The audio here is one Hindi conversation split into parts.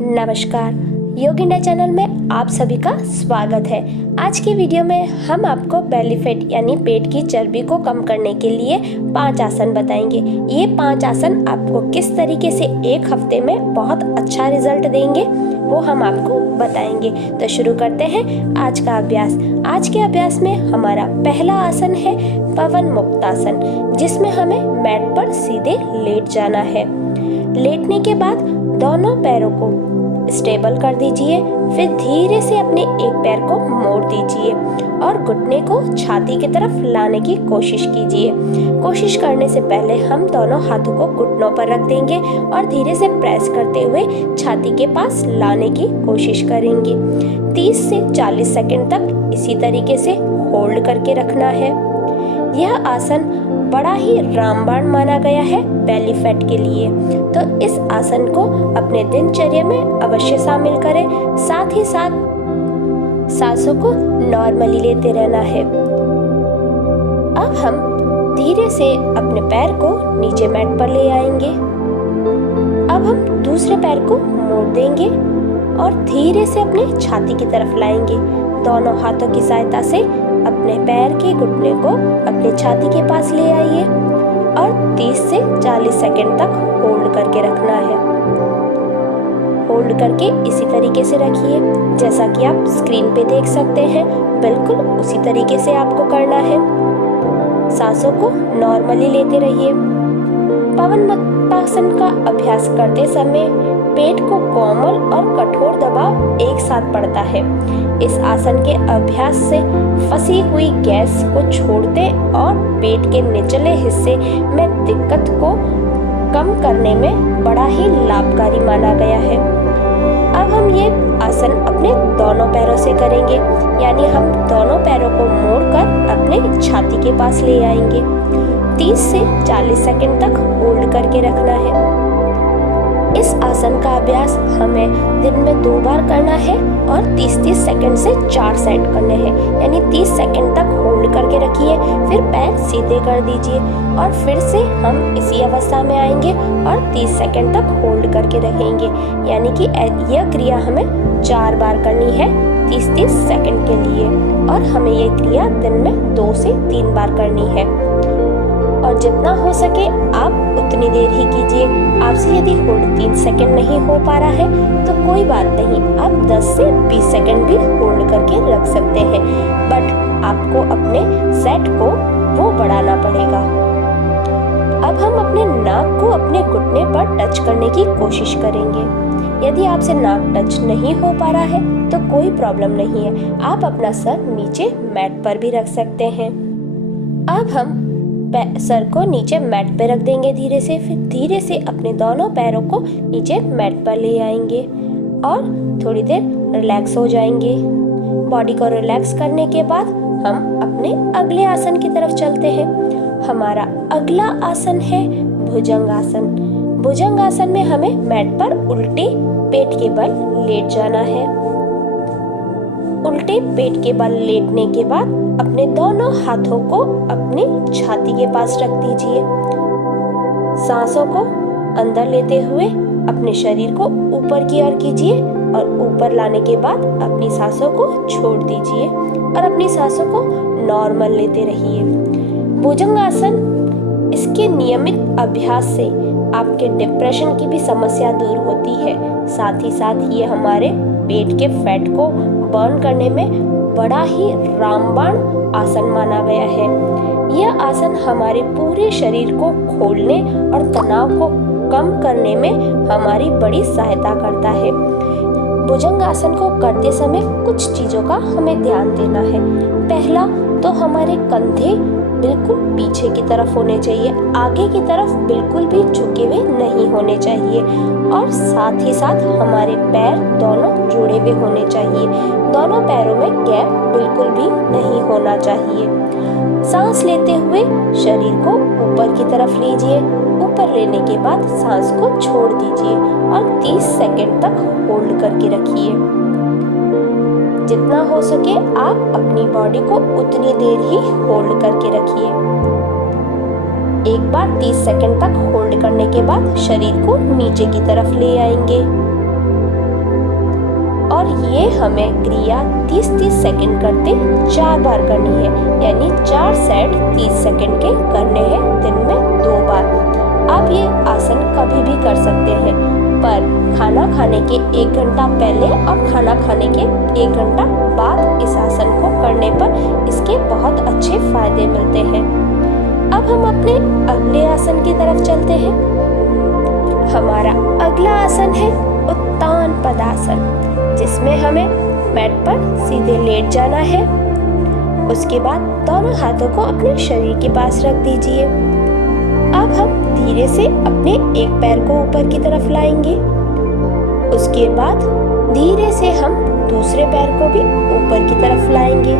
नमस्कार, योग इंडिया चैनल में आप सभी का स्वागत है। आज की वीडियो में हम आपको बेली फैट यानी पेट की चर्बी को कम करने के लिए 5 आसन बताएंगे। ये 5 आसन आपको किस तरीके से एक हफ्ते में बहुत अच्छा रिजल्ट देंगे वो हम आपको बताएंगे। तो शुरू करते हैं आज का अभ्यास। आज के अभ्यास में हमारा पहला आसन है पवन मुक्त आसन, जिसमें हमें मैट पर सीधे लेट जाना है। लेटने के बाद दोनों पैरों को स्टेबल कर दीजिए, फिर धीरे से अपने एक पैर को मोड़ दीजिए और घुटने को छाती की तरफ लाने की कोशिश कीजिए। कोशिश करने से पहले हम दोनों हाथों को घुटनों पर रख देंगे और धीरे से प्रेस करते हुए छाती के पास लाने की कोशिश करेंगे। 30 से 40 सेकंड तक इसी तरीके से होल्ड करके रखना है। यह आसन बड़ा ही रामबाण माना गया है बेली फैट के लिए, तो इस आसन को अपने दिनचर्या में अवश्य शामिल करें। साथ ही साथ सांसों को नॉर्मली लेते रहना है। अब हम धीरे से अपने पैर को नीचे मैट पर ले आएंगे। अब हम दूसरे पैर को मोड़ देंगे और धीरे से अपने छाती की तरफ लाएंगे। दोनों हाथों की सहायता से अपने पैर के घुटने को अपने छाती के पास ले आइए और 30 से 40 सेकंड तक होल्ड करके रखना है। होल्ड करके इसी तरीके से रखिए जैसा कि आप स्क्रीन पे देख सकते हैं। बिल्कुल उसी तरीके से आपको करना है। सांसों को नॉर्मली लेते रहिए। पवन मुक्त आसन का अभ्यास करते समय पेट को कोमल और कठोर दबाव एक साथ पड़ता है। इस आसन के अभ्यास से फंसी हुई गैस को छोड़ते और पेट के निचले हिस्से में दिक्कत को कम करने में बड़ा ही लाभकारी माना गया है। अब हम ये आसन अपने दोनों पैरों से करेंगे, यानी हम दोनों पैरों को मोड़कर अपने छाती के पास ले आएंगे। 30 से 40 सेकंड तक होल्ड करके रखना है। इस आसन का अभ्यास हमें दिन में 2 बार करना है और 30-30 सेकंड से 4 सेट करने हैं, यानी 30 सेकंड तक होल्ड करके रखिए, फिर पैर सीधे कर दीजिए और फिर से हम इसी अवस्था में आएंगे और 30 सेकंड तक होल्ड करके रखेंगे। यानी कि यह क्रिया हमें 4 बार करनी है 30-30 सेकंड के लिए, और हमें यह क्रिया दिन में 2 से 3 बार करनी है। और जितना हो सके आप उतनी देर ही कीजिए। आपसे यदि होल्ड 3 सेकंड नहीं हो पा रहा है तो कोई बात नहीं, आप 10 से 20 सेकंड भी होल्ड करके रख सकते हैं, बट आपको अपने सेट को वो बढ़ाना पड़ेगा। अब हम अपने नाक को अपने घुटने पर टच करने की कोशिश करेंगे। यदि आपसे नाक टच नहीं हो पा रहा है तो कोई प्रॉब्लम नहीं है, आप अपना सर नीचे मैट पर भी रख सकते हैं। अब हम सर को नीचे मैट पे रख देंगे धीरे से, फिर धीरे से अपने दोनों पैरों को नीचे मैट पर ले आएंगे और थोड़ी देर रिलैक्स हो जाएंगे। बॉडी को रिलैक्स करने के बाद हम अपने अगले आसन की तरफ चलते हैं। हमारा अगला आसन है भुजंग आसन। भुजंग आसन में हमें मैट पर उल्टे पेट के बल लेट जाना है। उल्टे पेट के बल लेटने के बाद अपने दोनों हाथों को अपनी छाती के पास रख दीजिए। सांसों को अंदर लेते हुए अपने शरीर को ऊपर की ओर कीजिए और ऊपर लाने के बाद अपनी सांसों को छोड़ दीजिए और अपनी सांसों को नॉर्मल लेते रहिए। भुजंग आसन, इसके नियमित अभ्यास से आपके डिप्रेशन की भी समस्या दूर होती है। साथ ही साथ ये हमारे पेट के फैट को बर्न करने में बड़ा ही रामबाण आसन माना गया है। यह आसन हमारे पूरे शरीर को खोलने और तनाव को कम करने में हमारी बड़ी सहायता करता है। भुजंग आसन को करते समय कुछ चीज़ों का हमें ध्यान देना है। पहला तो हमारे कंधे बिल्कुल पीछे की तरफ होने चाहिए, आगे की तरफ बिल्कुल भी झुके हुए नहीं होने चाहिए, और साथ ही साथ हमारे पैर दोनों जुड़े हुए होने चाहिए। दोनों पैरों में गैप बिल्कुल भी नहीं होना चाहिए। सांस लेते हुए शरीर को ऊपर की तरफ लीजिए। ऊपर लेने के बाद सांस को छोड़ दीजिए और 30 सेकंड तक होल्ड करके रखिए। जितना हो सके आप अपनी बॉडी को उतनी देर ही होल्ड करके रखिए। एक बार 30 सेकंड तक होल्ड करने के बाद शरीर को नीचे की तरफ ले आएंगे। और ये हमें क्रिया 30-30 सेकंड करते 4 बार करनी है, यानी 4 सेट 30 सेकंड के करने हैं दिन में 2 बार। आप ये आसन कभी भी कर सकते हैं, पर खाना खाने के 1 घंटा पहले और खाना खाने के 1 घंटा बाद इस आसन को करने पर इसके बहुत अच्छे फायदे मिलते हैं। अब हम अपने अगले आसन की तरफ चलते हैं। हमारा अगला आसन है उत्तान पदासन, जिसमें हमें मैट पर सीधे लेट जाना है। उसके बाद दोनों हाथों को अपने शरीर के पास रख दीजिए। अब हम धीरे से अपने एक पैर को ऊपर की तरफ लाएंगे। उसके बाद धीरे से हम दूसरे पैर को भी ऊपर की तरफ लाएंगे।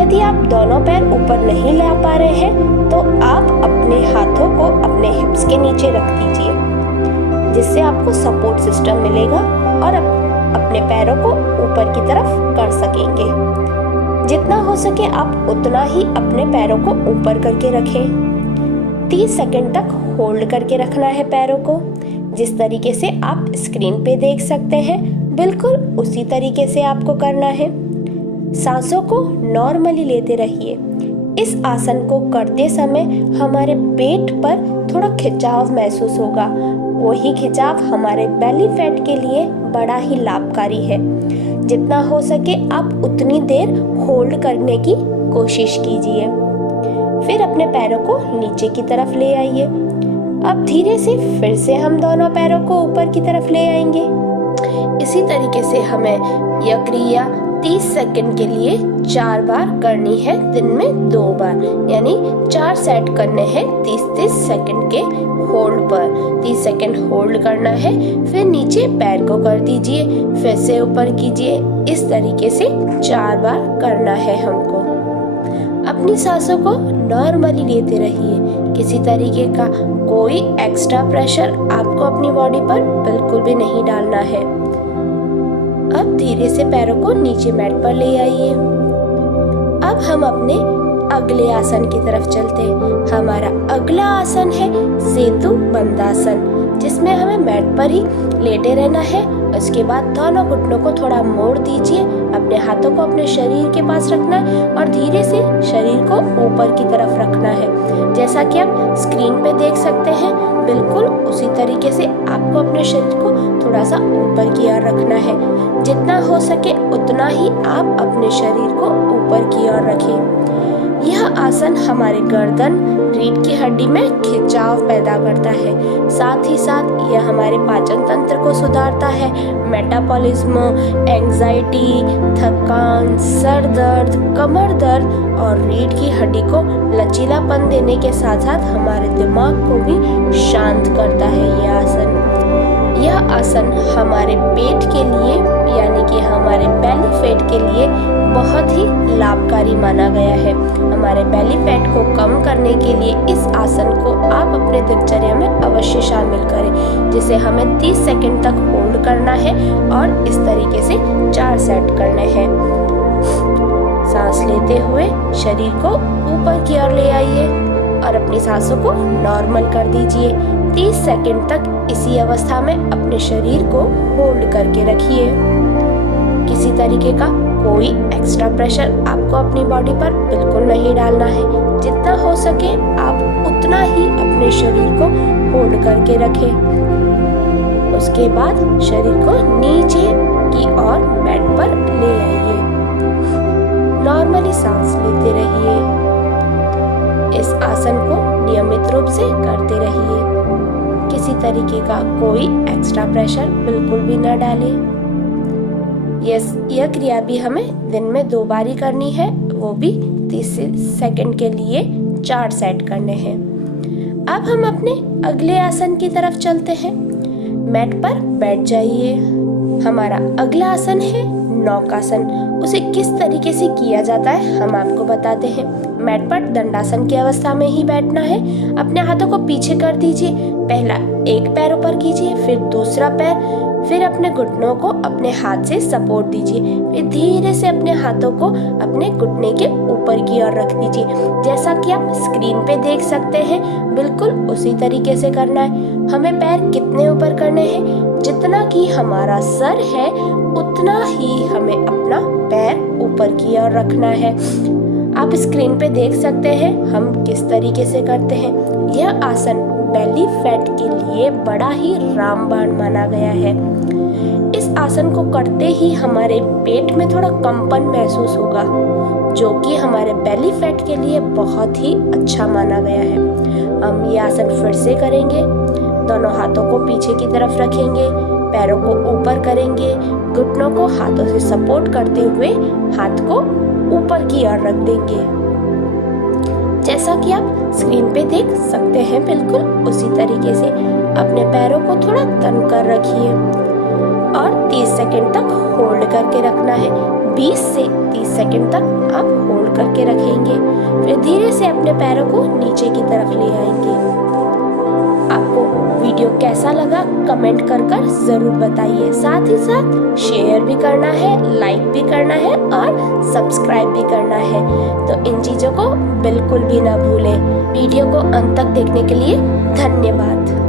यदि आप दोनों पैर ऊपर नहीं ला पा रहे हैं तो आप अपने हाथों को अपने हिप्स के नीचे रख दीजिए, जिससे आपको सपोर्ट सिस्टम मिलेगा और अपने पैरों को ऊपर की तरफ कर सकेंगे। जितना हो सके आप उतना ही अपने पैरों को ऊपर करके रखें। 30 सेकंड तक होल्ड करके रखना है पैरों को। जिस तरीके से आप स्क्रीन पे देख सकते हैं, बिल्कुल उसी तरीके से आपको करना है। सांसों को नॉर्मली लेते रहिए। इस आसन को करते समय हमारे पेट पर थोड़ा खिंचाव महसूस होगा। वही खिंचाव हमारे बेली फैट के लिए बड़ा ही लाभकारी है। जितना हो सके आप उतनी देर होल्ड करने की कोशिश कीजिए। फिर अपने पैरों को नीचे की तरफ ले आइए। अब धीरे से फिर से हम दोनों पैरों को ऊपर की तरफ ले आएंगे। इसी तरीके से हमें यह क्रिया 30 सेकंड के लिए 4 बार करनी है, दिन में 2 बार, यानी 4 सेट करने हैं 30-30 सेकंड के होल्ड पर। 30 सेकंड होल्ड करना है, फिर नीचे पैर को कर दीजिए, फिर से ऊपर कीजिए। इस तरीके से 4 बार करना है हमको। अपनी सांसों को नॉर्मली लेते रहिए। किसी तरीके का कोई एक्स्ट्रा प्रेशर आपको अपनी बॉडी पर बिल्कुल भी नहीं डालना है। अब धीरे से पैरों को नीचे मैट पर ले आइए। अब हम अपने अगले आसन की तरफ चलते हैं। हमारा अगला आसन है सेतु बंदासन, जिसमें हमें मैट पर ही लेटे रहना है। उसके बाद दोनों घुटनों को थोड़ा मोड़ दीजिए, अपने हाथों को अपने शरीर के पास रखना है और धीरे से शरीर को ऊपर की तरफ रखना है। जैसा कि आप स्क्रीन पे देख सकते हैं, बिल्कुल उसी तरीके से आपको अपने शरीर को थोड़ा सा ऊपर की ओर रखना है। जितना हो सके उतना ही आप अपने शरीर को ऊपर की ओर रखें। यह आसन हमारे गर्दन, रीढ़ की हड्डी में खिंचाव पैदा करता है। साथ ही साथ यह हमारे पाचन तंत्र को सुधारता है। मेटाबॉलिज्म, एंजाइटी, थकान, सर दर्द, कमर दर्द और रीढ़ की हड्डी को लचीलापन देने के साथ साथ हमारे दिमाग को भी शांत करता है यह आसन। यह आसन हमारे पेट के लिए, यानी कि हमारे बेली फैट के लिए बहुत ही लाभकारी माना गया है। हमारे बेली फैट को कम करने के लिए इस आसन को आप अपने दिनचर्या में अवश्य शामिल करें, जिसे हमें 30 सेकंड तक होल्ड करना है और इस तरीके से 4 सेट करने हैं। सांस लेते हुए शरीर को ऊपर की ओर ले आइए और अपनी सांसों को नॉर्मल कर दीजिए। 30 सेकंड तक इसी अवस्था में अपने शरीर को होल्ड करके रखिए। किसी तरीके का कोई एक्स्ट्रा प्रेशर आपको अपनी बॉडी पर बिल्कुल नहीं डालना है। जितना हो सके आप उतना ही अपने शरीर को होल्ड करके रखें। उसके बाद शरीर को नीचे की ओर मैट पर ले आइए। नॉर्मली सांस लेते रहिए। इस आसन को नियमित रूप से करते रहिए। किसी तरीके का कोई एक्स्ट्रा प्रेशर बिल्कुल भी न डालें। यह क्रिया भी हमें दिन में 2 बार ही करनी है, वो भी 30 सेकंड के लिए 4 सेट करने हैं। अब हम अपने अगले आसन की तरफ चलते हैं। मैट पर बैठ जाइए। हमारा अगला आसन है नौकासन। उसे किस तरीके से किया जाता है हम आपको बताते हैं। मैट पर दंडासन की अवस्था में ही बैठना है। अपने हाथों को पीछे कर दीजिए, पहला एक पैर ऊपर कीजिए, फिर दूसरा पैर, फिर अपने घुटनों को अपने हाथ से सपोर्ट दीजिए, फिर धीरे से अपने हाथों को अपने घुटने के ऊपर की ओर रख दीजिए। जैसा कि आप स्क्रीन पे देख सकते हैं, बिल्कुल उसी तरीके से करना है। हमें पैर कितने ऊपर करने हैं? जितना कि हमारा सर है उतना ही हमें अपना पैर ऊपर की ओर रखना है। आप स्क्रीन पे देख सकते हैं हम किस तरीके से करते हैं। यह आसन बेली फैट के लिए बड़ा ही रामबाण माना गया है। इस आसन को करते ही हमारे पेट में थोड़ा कंपन महसूस होगा, जो कि हमारे बेली फैट के लिए बहुत ही अच्छा माना गया है। हम ये आसन फिर से करेंगे। दोनों हाथों को पीछे की तरफ रखेंगे, पैरों को ऊपर करेंगे, घुटनों को हाथों से सपोर्ट करते हुए हाथ को ऊपर की ओर रख देंगे। जैसा कि आप स्क्रीन पे देख सकते हैं, बिल्कुल उसी तरीके से अपने पैरों को थोड़ा तन कर रखिए और 30 सेकंड तक होल्ड करके रखना है। 20 से 30 सेकंड तक आप होल्ड करके रखेंगे, फिर धीरे से अपने पैरों को नीचे की तरफ ले आएंगे। आपको वीडियो कैसा लगा कमेंट कर जरूर बताइए। साथ ही साथ शेयर भी करना है, लाइक भी करना है और सब्सक्राइब भी करना है। तो इन चीज़ों को बिल्कुल भी ना भूलें। वीडियो को अंत तक देखने के लिए धन्यवाद।